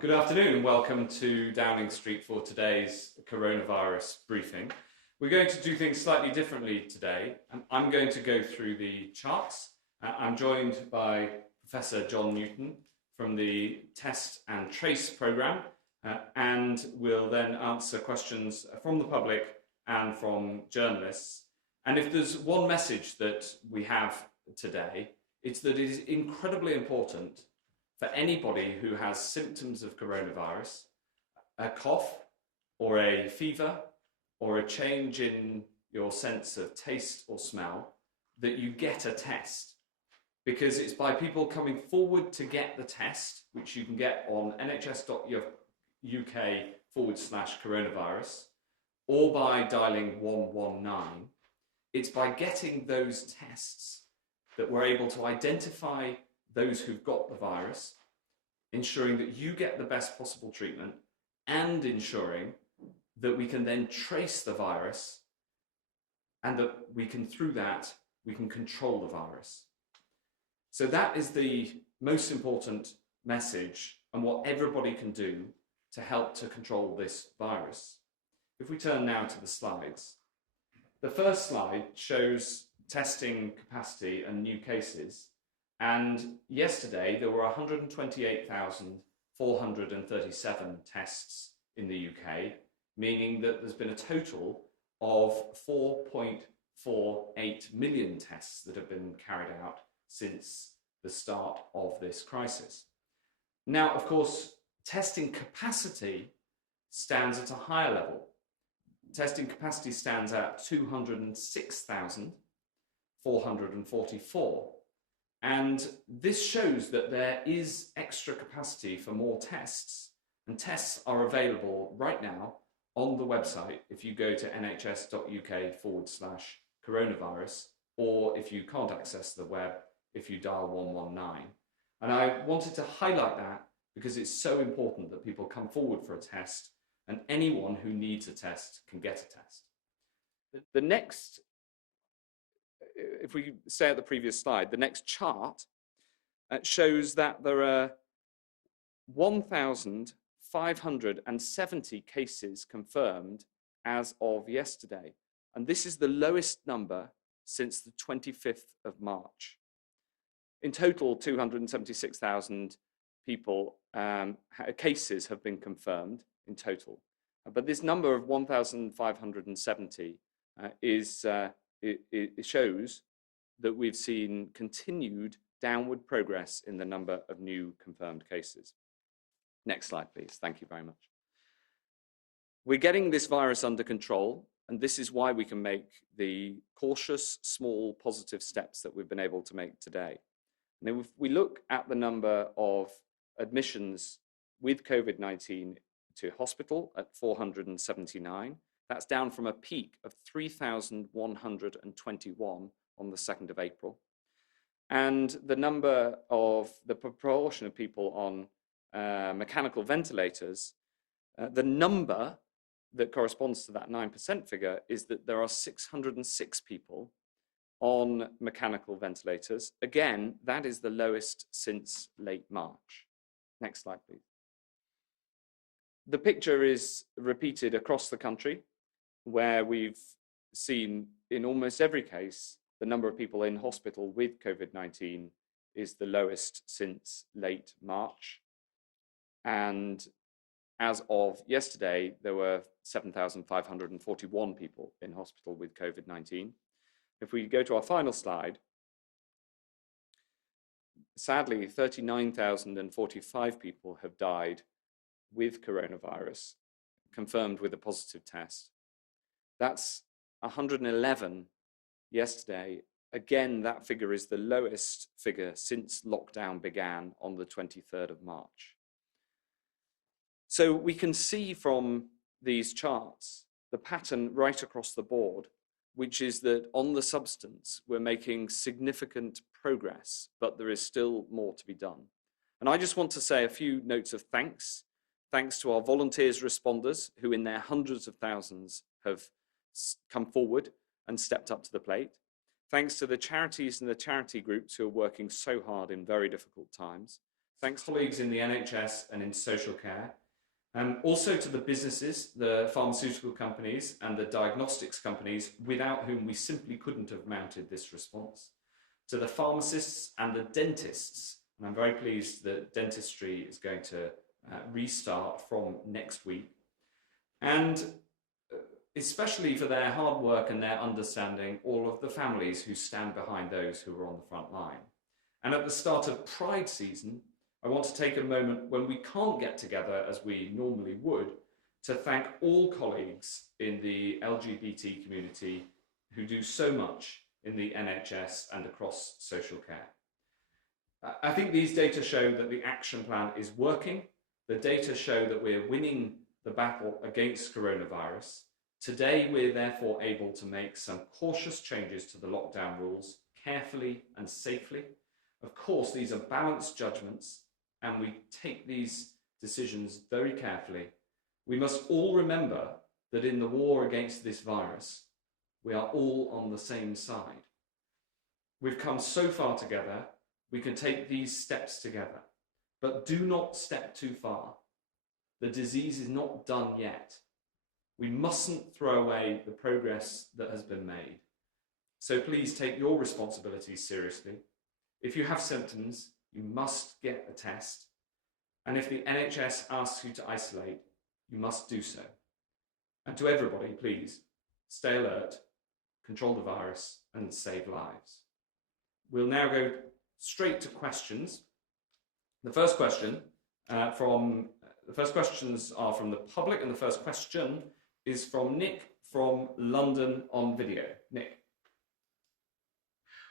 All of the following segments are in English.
Good afternoon and welcome to Downing Street for today's coronavirus briefing. We're going to do things slightly differently today. I'm going to go through the charts. I'm joined by Professor John Newton from the Test and Trace programme, and we'll then answer questions from the public and from journalists. And if there's one message that we have today, it's that it is incredibly important for anybody who has symptoms of coronavirus, a cough or a fever or a change in your sense of taste or smell, that you get a test. Because it's by people coming forward to get the test, which you can get on nhs.uk/coronavirus, or by dialing 119, it's by getting those tests that we're able to identify those who've got the virus, ensuring that you get the best possible treatment, and ensuring that we can then trace the virus and that we can, through that, we can control the virus. So that is the most important message and what everybody can do to help to control this virus. If we turn now to the slides, the first slide shows testing capacity and new cases. And yesterday, there were 128,437 tests in the UK, meaning that there's been a total of 4.48 million tests that have been carried out since the start of this crisis. Now, of course, testing capacity stands at a higher level. Testing capacity stands at 206,444. And this shows that there is extra capacity for more tests, and tests are available right now on the website if you go to nhs.uk/coronavirus, or if you can't access the web, if you dial 119. And I wanted to highlight that because it's so important that people come forward for a test, and anyone who needs a test can get a test. The next, if we stay at the previous slide, the next chart shows that there are 1,570 cases confirmed as of yesterday. And this is the lowest number since the 25th of March. In total, 276,000 people, cases have been confirmed in total. But this number of 1,570 it shows that we've seen continued downward progress in the number of new confirmed cases. Next slide, please. Thank you very much. We're getting this virus under control, and this is why we can make the cautious, small, positive steps that we've been able to make today. And if we look at the number of admissions with COVID-19 to hospital at 479, that's down from a peak of 3,121 on the 2nd of April. And the proportion of people on mechanical ventilators, the number that corresponds to that 9% figure is that there are 606 people on mechanical ventilators. Again, that is the lowest since late March. Next slide, please. The picture is repeated across the country, where we've seen in almost every case, the number of people in hospital with COVID-19 is the lowest since late March. And as of yesterday, there were 7,541 people in hospital with COVID-19. If we go to our final slide, sadly, 39,045 people have died with coronavirus, confirmed with a positive test. That's 111 yesterday. Again, that figure is the lowest figure since lockdown began on the 23rd of March. So we can see from these charts the pattern right across the board, which is that on the substance, we're making significant progress, but there is still more to be done. And I just want to say a few notes of thanks. Thanks to our volunteers responders, who in their hundreds of thousands have come forward and stepped up to the plate. Thanks to the charities and the charity groups who are working so hard in very difficult times. thanks colleagues in the NHS and in social care, also to the businesses, the pharmaceutical companies and the diagnostics companies without whom we simply couldn't have mounted this response, to the pharmacists and the dentists, and I'm very pleased that dentistry is going to restart from next week, and especially for their hard work and their understanding, all of the families who stand behind those who are on the front line. And at the start of Pride season, I want to take a moment when we can't get together as we normally would to thank all colleagues in the LGBT community who do so much in the NHS and across social care. I think these data show that the action plan is working. The data show that we're winning the battle against coronavirus. Today, we're therefore able to make some cautious changes to the lockdown rules carefully and safely. Of course, these are balanced judgments, and we take these decisions very carefully. We must all remember that in the war against this virus, we are all on the same side. We've come so far together, we can take these steps together, but do not step too far. The disease is not done yet. We mustn't throw away the progress that has been made. So please take your responsibilities seriously. If you have symptoms, you must get a test. And if the NHS asks you to isolate, you must do so. And to everybody, please, stay alert, control the virus, and save lives. We'll now go straight to questions. The first questions are from the public, and the first question is from Nick from London on video. Nick.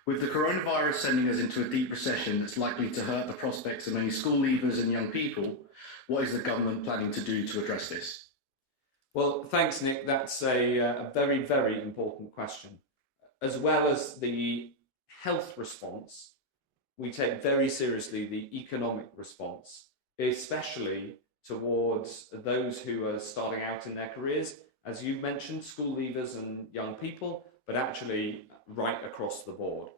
With the coronavirus sending us into a deep recession that's likely to hurt the prospects of many school leavers and young people, what is the government planning to do to address this? Well, thanks, Nick. That's a very, very important question. As well as the health response, we take very seriously the economic response, especially towards those who are starting out in their careers, as you've mentioned, school leavers and young people, but actually right across the board.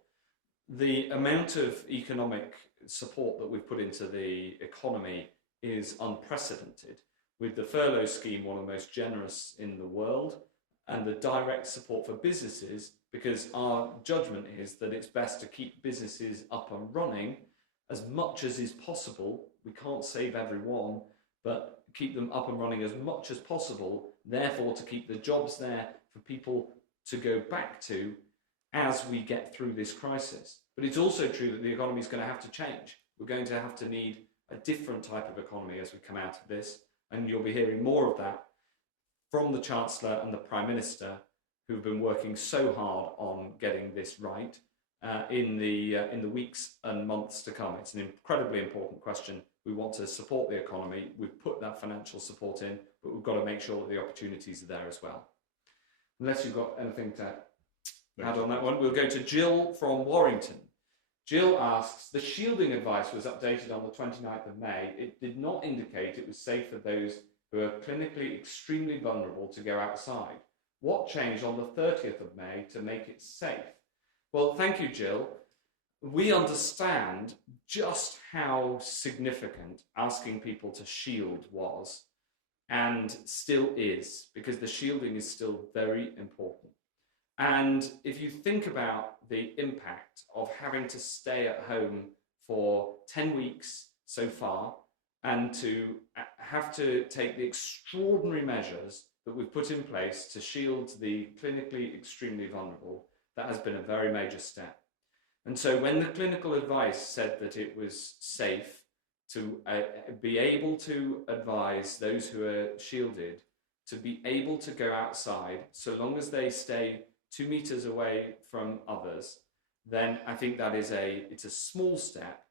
The amount of economic support that we've put into the economy is unprecedented, with the furlough scheme one of the most generous in the world, and the direct support for businesses, because our judgment is that it's best to keep businesses up and running as much as is possible. We can't save everyone, but keep them up and running as much as possible, therefore to keep the jobs there for people to go back to as we get through this crisis. But it's also true that the economy is going to have to change. We're going to have to need a different type of economy as we come out of this, and you'll be hearing more of that from the Chancellor and the Prime Minister, who've been working so hard on getting this right in the weeks and months to come. It's an incredibly important question. We want to support the economy. We've put that financial support in, but we've got to make sure that the opportunities are there as well. Unless you've got anything to add on that one, we'll go to Jill from Warrington. Jill asks, the shielding advice was updated on the 29th of May. It did not indicate it was safe for those who are clinically extremely vulnerable to go outside. What changed on the 30th of May to make it safe? Well, thank you, Jill. We understand just how significant asking people to shield was and still is, because the shielding is still very important. And if you think about the impact of having to stay at home for 10 weeks so far and to have to take the extraordinary measures that we've put in place to shield the clinically extremely vulnerable, that has been a very major step. And so when the clinical advice said that it was safe to be able to advise those who are shielded to be able to go outside so long as they stay 2 meters away from others, then I think that is it's a small step.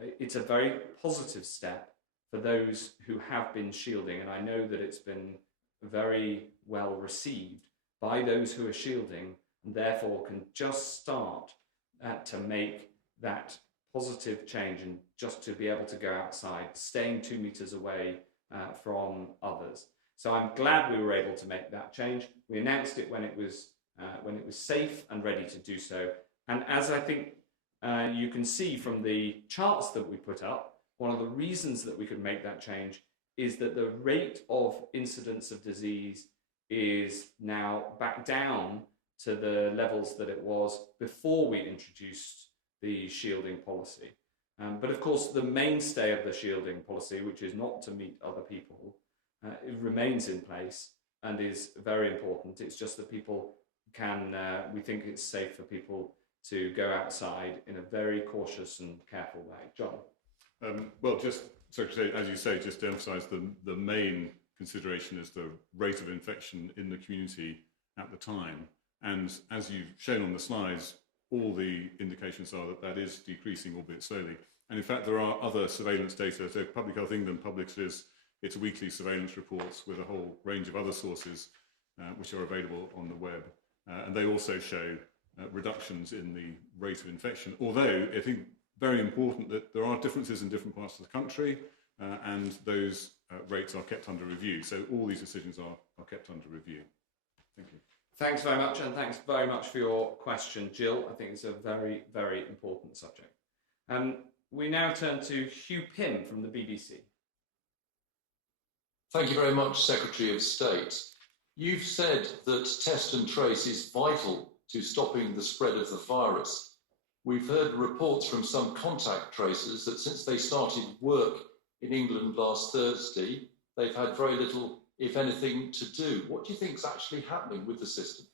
It's a very positive step for those who have been shielding, and I know that it's been very well received by those who are shielding, and therefore can just start to make that positive change and just to be able to go outside, staying 2 meters away from others. So I'm glad we were able to make that change. We announced it when it was safe and ready to do so. And as I think you can see from the charts that we put up, one of the reasons that we could make that change is that the rate of incidence of disease is now back down to the levels that it was before we introduced the shielding policy. But of course, the mainstay of the shielding policy, which is not to meet other people, it remains in place and is very important. It's just that people can, we think it's safe for people to go outside in a very cautious and careful way. John? Well, just, Secretary, as you say, just to emphasise the main consideration is the rate of infection in the community at the time. And as you've shown on the slides, all the indications are that that is decreasing, albeit slowly. And in fact, there are other surveillance data. So Public Health England publishes its weekly surveillance reports with a whole range of other sources which are available on the web. And they also show reductions in the rate of infection. Although I think very important that there are differences in different parts of the country and those rates are kept under review. So all these decisions are kept under review. Thank you. Thanks very much, and thanks very much for your question, Jill. I think it's a very, very important subject. We now turn to Hugh Pym from the BBC. Thank you very much, Secretary of State. You've said that test and trace is vital to stopping the spread of the virus. We've heard reports from some contact tracers that since they started work in England last Thursday, they've had very little, if anything, to do. What do you think is actually happening with the system?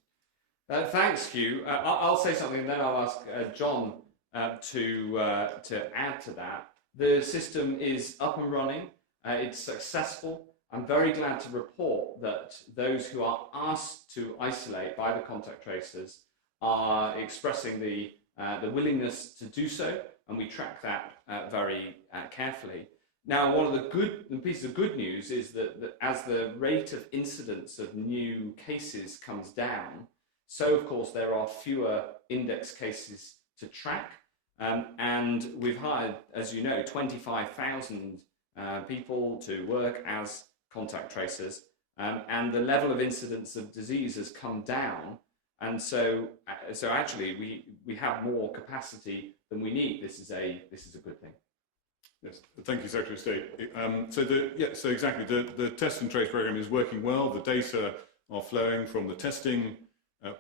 Thanks, Hugh. I'll say something and then I'll ask John to add to that. The system is up and running. It's successful. I'm very glad to report that those who are asked to isolate by the contact tracers are expressing the willingness to do so, and we track that very carefully. Now, one of the pieces of good news is that as the rate of incidence of new cases comes down, so of course there are fewer index cases to track, and we've hired, as you know, 25,000 people to work as contact tracers, and the level of incidence of disease has come down, and so actually we have more capacity than we need. This is a good thing. Yes, thank you, Secretary of State. So exactly, the test and trace program is working well. The data are flowing from the testing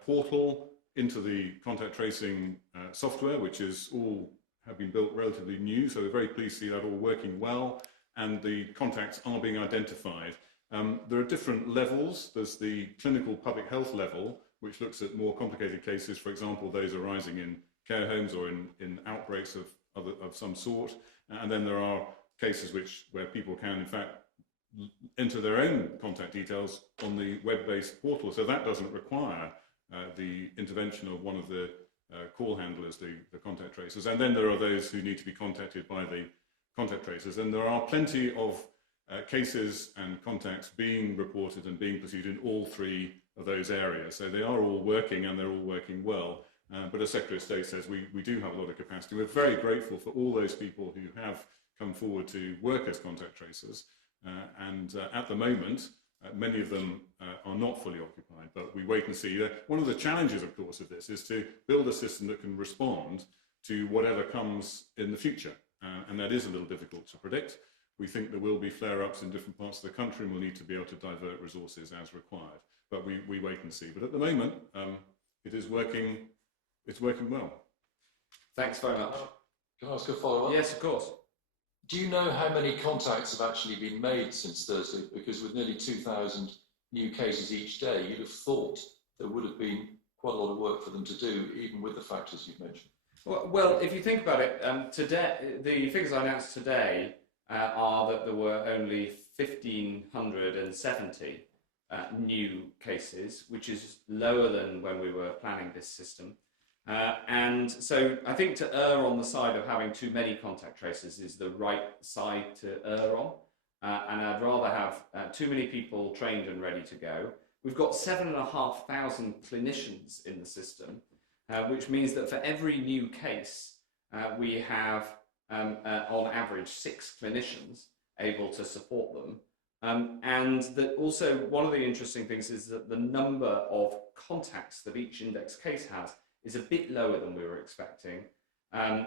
portal into the contact tracing software, which is all have been built relatively new. So we're very pleased to see that all working well, and the contacts are being identified. There are different levels. There's the clinical public health level, which looks at more complicated cases, for example, those arising in care homes or in outbreaks of some sort. And then there are cases where people can, in fact, enter their own contact details on the web-based portal. So that doesn't require the intervention of one of the call handlers, the contact tracers. And then there are those who need to be contacted by the contact tracers. And there are plenty of cases and contacts being reported and being pursued in all three of those areas. So they are all working, and they're all working well. But as Secretary of State says, we do have a lot of capacity. We're very grateful for all those people who have come forward to work as contact tracers. And at the moment, many of them are not fully occupied, but we wait and see. One of the challenges, of course, of this is to build a system that can respond to whatever comes in the future. And that is a little difficult to predict. We think there will be flare-ups in different parts of the country, and we'll need to be able to divert resources as required. But we wait and see. But at the moment, it is working. It's working well. Thanks very much. Can I ask a follow-up? Yes, of course. Do you know how many contacts have actually been made since Thursday? Because with nearly 2,000 new cases each day, you'd have thought there would have been quite a lot of work for them to do, even with the factors you've mentioned. Well, if you think about it, today the figures I announced today are that there were only 1,570 new cases, which is lower than when we were planning this system. And so I think to err on the side of having too many contact tracers is the right side to err on. And I'd rather have too many people trained and ready to go. We've got 7,500 clinicians in the system, which means that for every new case, we have on average 6 clinicians able to support them. And that also one of the interesting things is that the number of contacts that each index case has is a bit lower than we were expecting.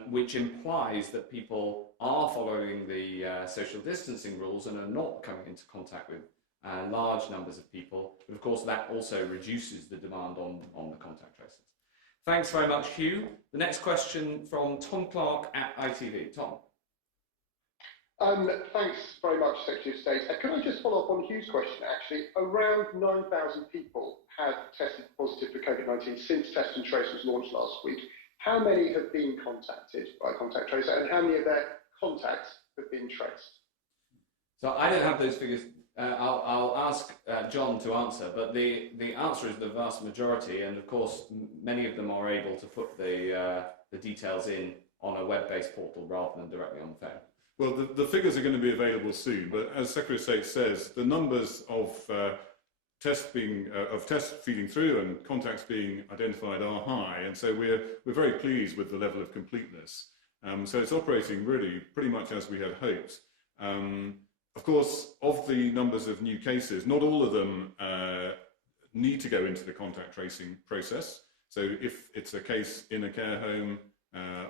which implies that people are following the social distancing rules and are not coming into contact with large numbers of people. But of course, that also reduces the demand on the contact tracers. Thanks very much, Hugh. The next question from Tom Clark at ITV. Tom. Thanks very much, Secretary of State. Can I just follow up on Hugh's question, actually? Around 9,000 people have tested positive for COVID-19 since Test and Trace was launched last week. How many have been contacted by Contact Tracer, and how many of their contacts have been traced? So I don't have those figures. I'll ask John to answer, but the answer is the vast majority, and of course many of them are able to put the details in on a web-based portal rather than directly on the phone. Well, the figures are going to be available soon, but as Secretary of State says, the numbers of tests feeding through and contacts being identified are high, and so we're very pleased with the level of completeness. So it's operating really pretty much as we had hoped. Of course, of the numbers of new cases, not all of them need to go into the contact tracing process. So if it's a case in a care home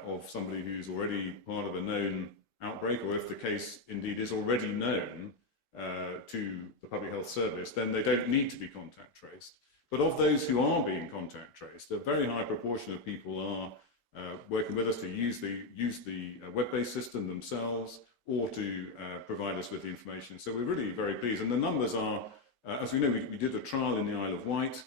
of somebody who's already part of a known outbreak, or if the case indeed is already known to the Public Health Service, then they don't need to be contact traced. But of those who are being contact traced, a very high proportion of people are working with us to use the web-based system themselves, or to provide us with the information. So we're really very pleased. And the numbers are, as we know, we did a trial in the Isle of Wight,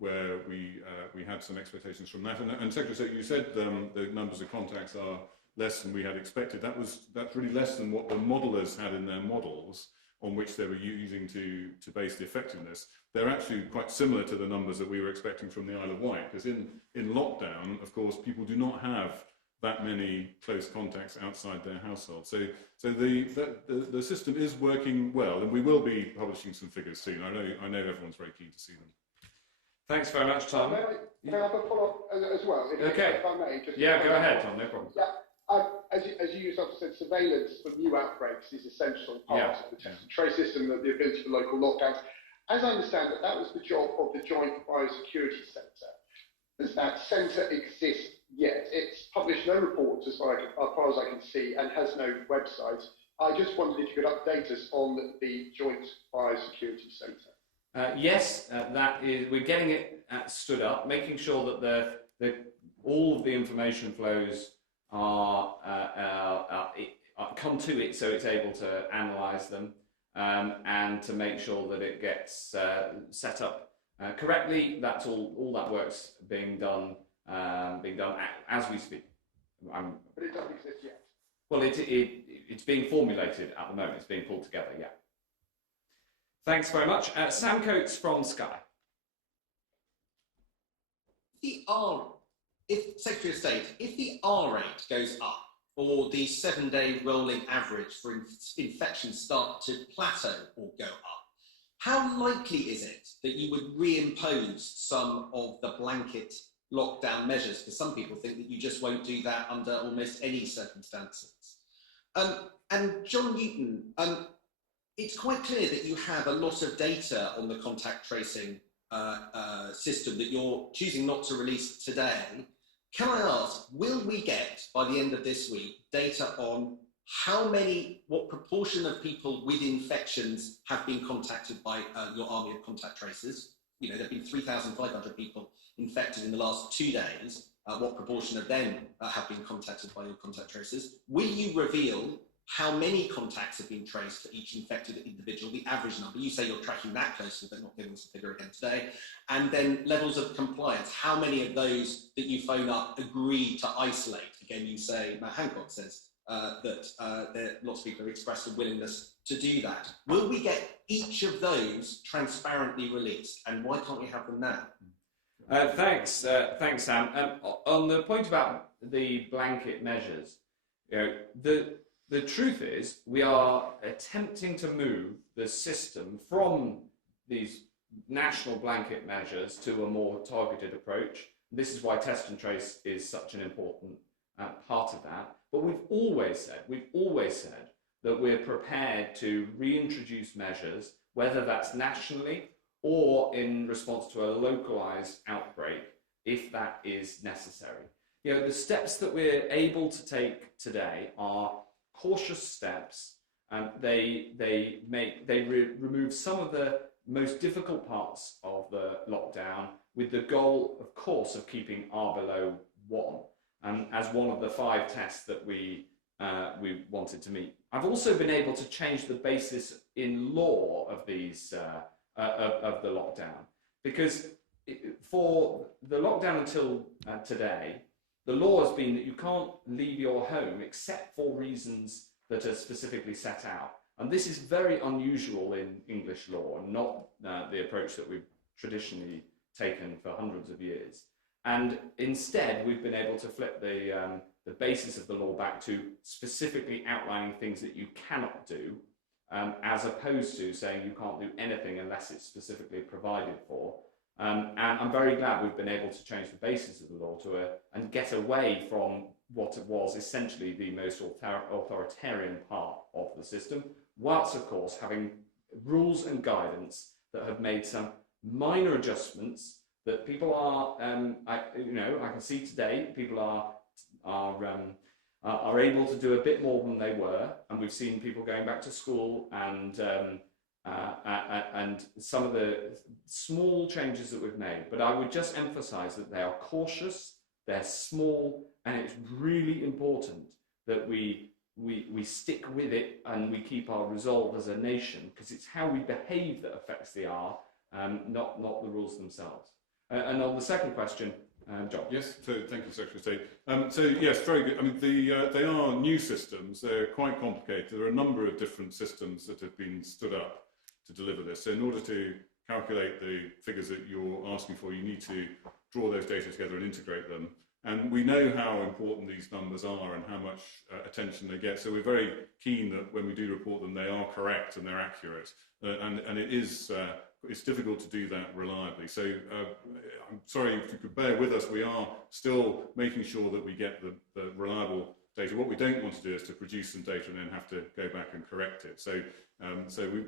where we had some expectations from that. And Secretary, you said the numbers of contacts are less than we had expected. That's really less than what the modelers had in their models on which they were using to base the effectiveness. They're actually quite similar to the numbers that we were expecting from the Isle of Wight, because in lockdown, of course, people do not have that many close contacts outside their household. So the system is working well, and we will be publishing some figures soon. I know everyone's very keen to see them. Thanks very much, Tom. May I have a follow-up as well? Okay. If I may. Yeah, go ahead, Tom, no problem. Yeah. As you yourself said, surveillance for new outbreaks is essential part of the test and trace system, the ability for local lockdowns. As I understand it, that was the job of the Joint Biosecurity Centre. Does that centre exist yet? It's published no reports as far as I can see, and has no website. I just wondered if you could update us on the Joint Biosecurity Centre. Yes, that is. We're getting it stood up, making sure that all of the information flows come to it, so it's able to analyse them, and to make sure that it gets set up correctly. That's all that work's being done as we speak. But it doesn't exist yet. Well, it's being formulated at the moment. It's being pulled together. Yeah. Thanks very much, Sam Coates from Sky. If Secretary of State, if the R rate goes up, or the 7-day rolling average for infections start to plateau or go up, how likely is it that you would reimpose some of the blanket lockdown measures? Because some people think that you just won't do that under almost any circumstances. And John Newton, it's quite clear that you have a lot of data on the contact tracing system that you're choosing not to release today. Can I ask, will we get, by the end of this week, data on what proportion of people with infections have been contacted by your army of contact tracers? You know, there have been 3,500 people infected in the last 2 days. What proportion of them have been contacted by your contact tracers? Will you reveal how many contacts have been traced for each infected individual, the average number? You say you're tracking that closely, but not giving us a figure again today. And then levels of compliance. How many of those that you phone up agree to isolate? Again, you say, Matt Hancock says that lots of people have expressed a willingness to do that. Will we get each of those transparently released? And why can't we have them now? Thanks, Sam. On the point about the blanket measures, you know, the truth is we are attempting to move the system from these national blanket measures to a more targeted approach. This is why test and trace is such an important part of that. But we've always said that we're prepared to reintroduce measures, whether that's nationally or in response to a localized outbreak, if that is necessary. the steps that we're able to take today are cautious steps. They remove some of the most difficult parts of the lockdown with the goal, of course, of keeping R below 1 as one of the 5 tests that we wanted to meet. I've also been able to change the basis in law of these of the lockdown, because for the lockdown until today, the law has been that you can't leave your home except for reasons that are specifically set out. And this is very unusual in English law, and not the approach that we've traditionally taken for hundreds of years. And instead, we've been able to flip the basis of the law back to specifically outlining things that you cannot do, as opposed to saying you can't do anything unless it's specifically provided for. And I'm very glad we've been able to change the basis of the law and get away from what was essentially the most authoritarian part of the system, whilst of course having rules and guidance that have made some minor adjustments that people are, I can see today people are able to do a bit more than they were, and we've seen people going back to school and some of the small changes that we've made. But I would just emphasise that they are cautious, they're small, and it's really important that we stick with it and we keep our resolve as a nation, because it's how we behave that affects the R, not the rules themselves. And on the second question, John. Yes, so thank you, Secretary of State. So yes, very good. I mean, they are new systems. They're quite complicated. There are a number of different systems that have been stood up to deliver this. So in order to calculate the figures that you're asking for, you need to draw those data together and integrate them. And we know how important these numbers are and how much attention they get. So we're very keen that when we do report them, they are correct and they're accurate. And it is it's difficult to do that reliably. So I'm sorry, if you could bear with us, we are still making sure that we get the reliable data. What we don't want to do is to produce some data and then have to go back and correct it. So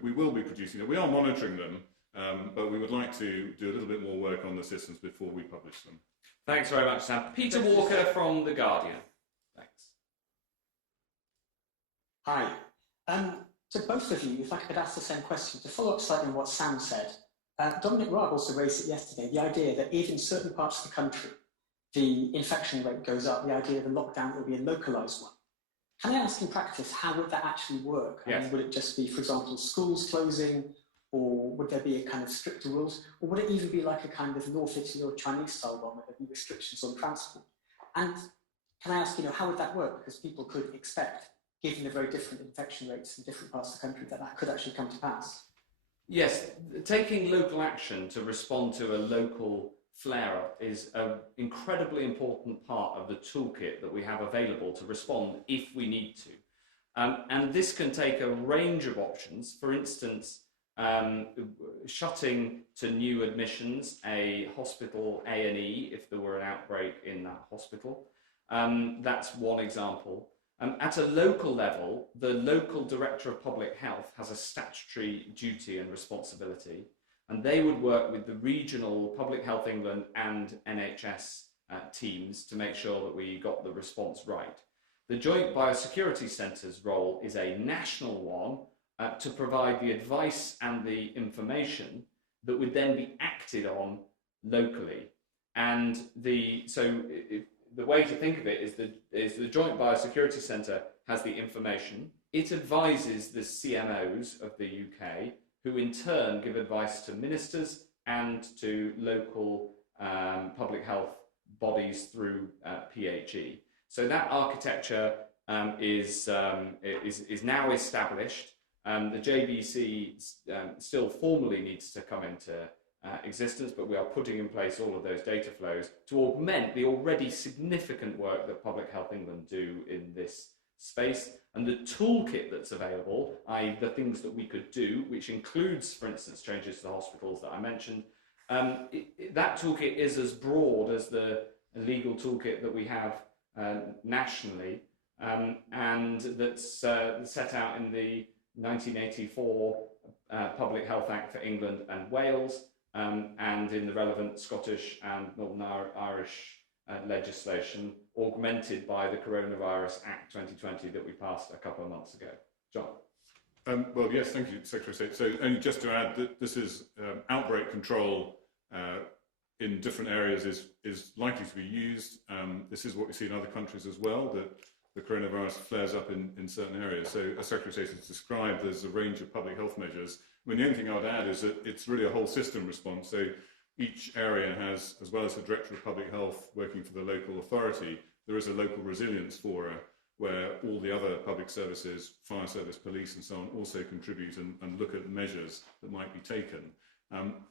we will be producing it. We are monitoring them, but we would like to do a little bit more work on the systems before we publish them. Thanks very much, Sam. Peter Walker from The Guardian. Thanks. Hi. To both of you, if I could ask the same question, to follow up slightly on what Sam said. Dominic Raab also raised it yesterday, the idea that if in certain parts of the country the infection rate goes up, the idea of a lockdown will be a localised one. Can I ask in practice, how would that actually work? Yes. I mean, would it just be, for example, schools closing, or would there be a kind of stricter rules? Or would it even be like a kind of North Italy or Chinese style one, where there'd be restrictions on transport? And can I ask, how would that work? Because people could expect, given the very different infection rates in different parts of the country, that could actually come to pass. Yes, taking local action to respond to a local flare-up is an incredibly important part of the toolkit that we have available to respond if we need to. And this can take a range of options. For instance, shutting to new admissions a hospital A&E if there were an outbreak in that hospital. That's one example. At a local level, the local Director of Public Health has a statutory duty and responsibility, and they would work with the regional Public Health England and NHS teams to make sure that we got the response right. The Joint Biosecurity Centre's role is a national one to provide the advice and the information that would then be acted on locally. And the way to think of it is the Joint Biosecurity Centre has the information. It advises the CMOs of the UK, who in turn give advice to ministers and to local public health bodies through PHE. So that architecture is now established. The JBC still formally needs to come into existence, but we are putting in place all of those data flows to augment the already significant work that Public Health England do in this space. And the toolkit that's available, i.e. the things that we could do, which includes, for instance, changes to the hospitals that I mentioned, that toolkit is as broad as the legal toolkit that we have nationally, and that's set out in the 1984 Public Health Act for England and Wales, and in the relevant Scottish and Northern Irish legislation augmented by the Coronavirus Act 2020 that we passed a couple of months ago. John? Well, yes, thank you, Secretary of State. So only just to add that this is outbreak control in different areas is likely to be used. This is what we see in other countries as well, that the coronavirus flares up in certain areas. So as Secretary of State has described, there's a range of public health measures. I mean, the only thing I would add is that it's really a whole system response. So each area has, as well as the Director of Public Health working for the local authority, there is a local resilience forum where all the other public services, fire service, police and so on, also contribute and look at measures that might be taken.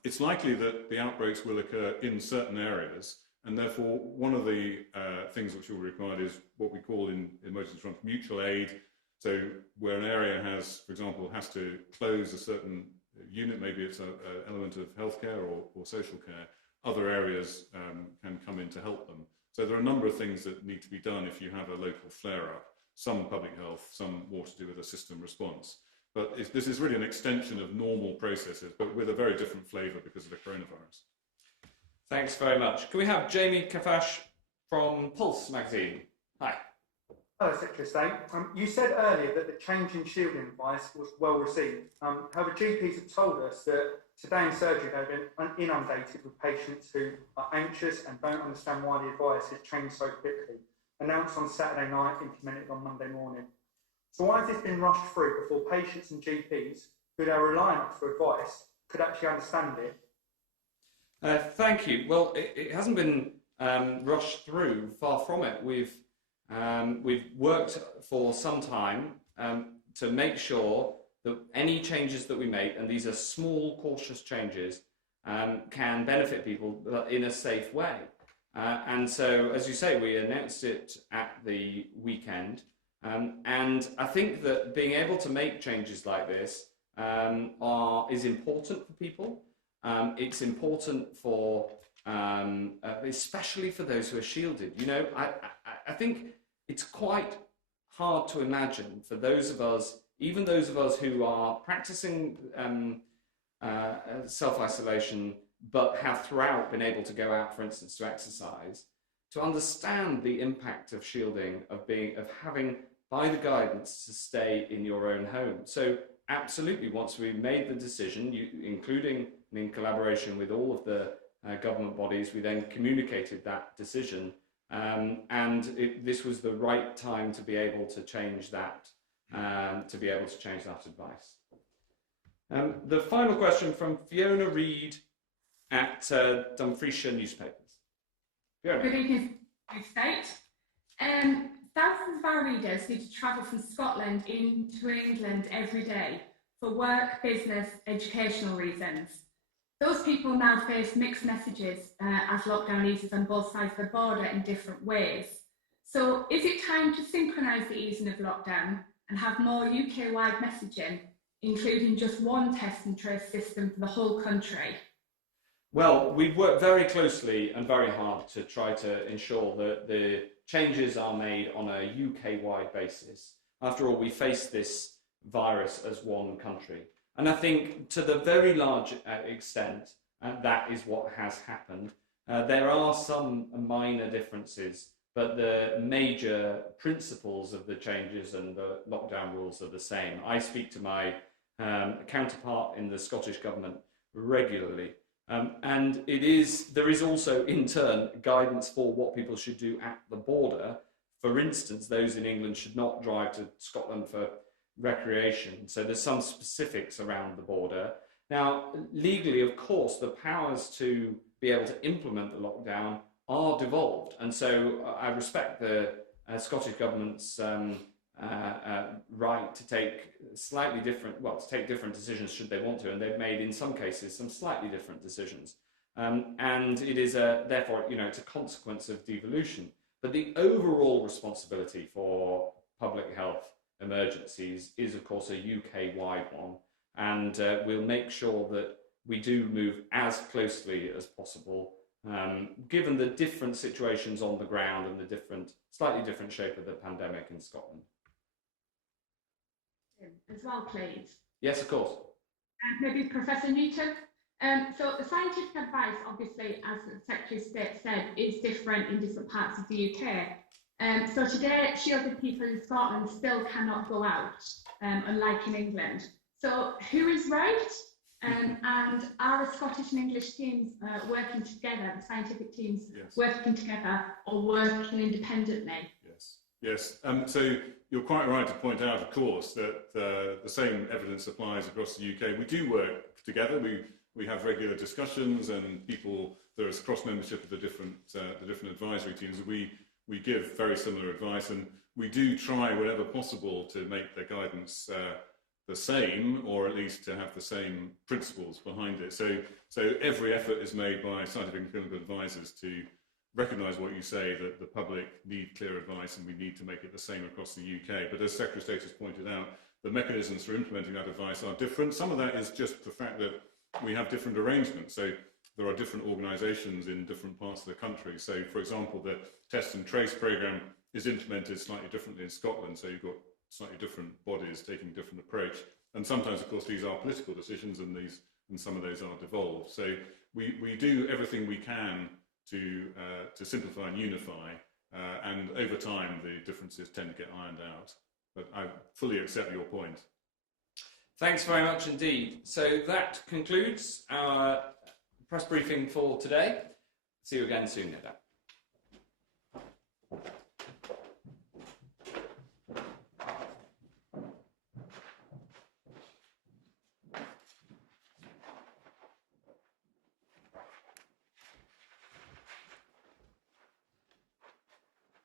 It's likely that the outbreaks will occur in certain areas, and therefore one of the things which will be required is what we call in emergency response mutual aid. So where an area has, for example, has to close a certain unit, maybe it's an element of healthcare or social care, other areas can come in to help them. So there are a number of things that need to be done if you have a local flare-up, some public health, some more to do with a system response. But this is really an extension of normal processes, but with a very different flavour because of the coronavirus. Thanks very much. Can we have Jamie Kafash from Pulse magazine? Hi. Hello, Secretary of State. You said earlier that the change in shielding advice was well received. However, GPs have told us that today in surgery they've been inundated with patients who are anxious and don't understand why the advice has changed so quickly. Announced on Saturday night, implemented on Monday morning. So why has this been rushed through before patients and GPs, who they're relying on for advice, could actually understand it? Thank you. Well, it hasn't been rushed through, far from it. We've worked for some time to make sure that any changes that we make, and these are small, cautious changes, can benefit people in a safe way. And so, as you say, we announced it at the weekend. And I think that being able to make changes like this is important for people. It's important for, especially for those who are shielded. You know, I think it's quite hard to imagine for those of us, even those of us who are practicing self-isolation, but have throughout been able to go out, for instance, to exercise, to understand the impact of shielding, of having, by the guidance, to stay in your own home. So absolutely, once we made the decision, including in collaboration with all of the government bodies, we then communicated that decision, and this was the right time to be able to change that, advice. The final question from Fiona Reid at Dumfriesshire Newspapers. Fiona. Good evening, State. Thousands of our readers need to travel from Scotland into England every day for work, business, educational reasons. Those people now face mixed messages as lockdown eases on both sides of the border in different ways. So is it time to synchronise the easing of lockdown and have more UK-wide messaging, including just one test and trace system for the whole country? Well, we've worked very closely and very hard to try to ensure that the changes are made on a UK-wide basis. After all, we face this virus as one country. And I think to the very large extent, that is what has happened. There are some minor differences, but the major principles of the changes and the lockdown rules are the same. I speak to my counterpart in the Scottish Government regularly. And there is also, in turn, guidance for what people should do at the border. For instance, those in England should not drive to Scotland for recreation. So there's some specifics around the border. Now, legally, of course, the powers to be able to implement the lockdown are devolved. And so I respect the Scottish Government's right to take different decisions should they want to, and they've made in some cases some slightly different decisions, and it is therefore it's a consequence of devolution. But the overall responsibility for public health emergencies is of course a UK-wide one, and we'll make sure that we do move as closely as possible, given the different situations on the ground and the slightly different shape of the pandemic in Scotland. As well, please. Yes, of course. And maybe Professor Newton, So the scientific advice, obviously, as the Secretary of State said, is different in different parts of the UK. So today, shielded people in Scotland still cannot go out, unlike in England. So who is right? And are the Scottish and English teams working together, the scientific teams working together or working independently? Yes. So you're quite right to point out, of course, that the same evidence applies across the UK. We do work together. We have regular discussions, and there is cross membership of the different advisory teams. We give very similar advice, and we do try whenever possible to make their guidance the same, or at least to have the same principles behind it. So every effort is made by scientific and clinical advisors to recognise what you say, that the public need clear advice, and we need to make it the same across the UK. But as Secretary of State has pointed out, the mechanisms for implementing that advice are different. Some of that is just the fact that we have different arrangements. So there are different organisations in different parts of the country. So, for example, the test and trace programme is implemented slightly differently in Scotland. So you've got slightly different bodies taking a different approach. And sometimes, of course, these are political decisions, and some of those are devolved. So we do everything we can to simplify and unify, and over time the differences tend to get ironed out. But I fully accept your point. Thanks very much indeed. So that concludes our press briefing for today. See you again soon, no doubt.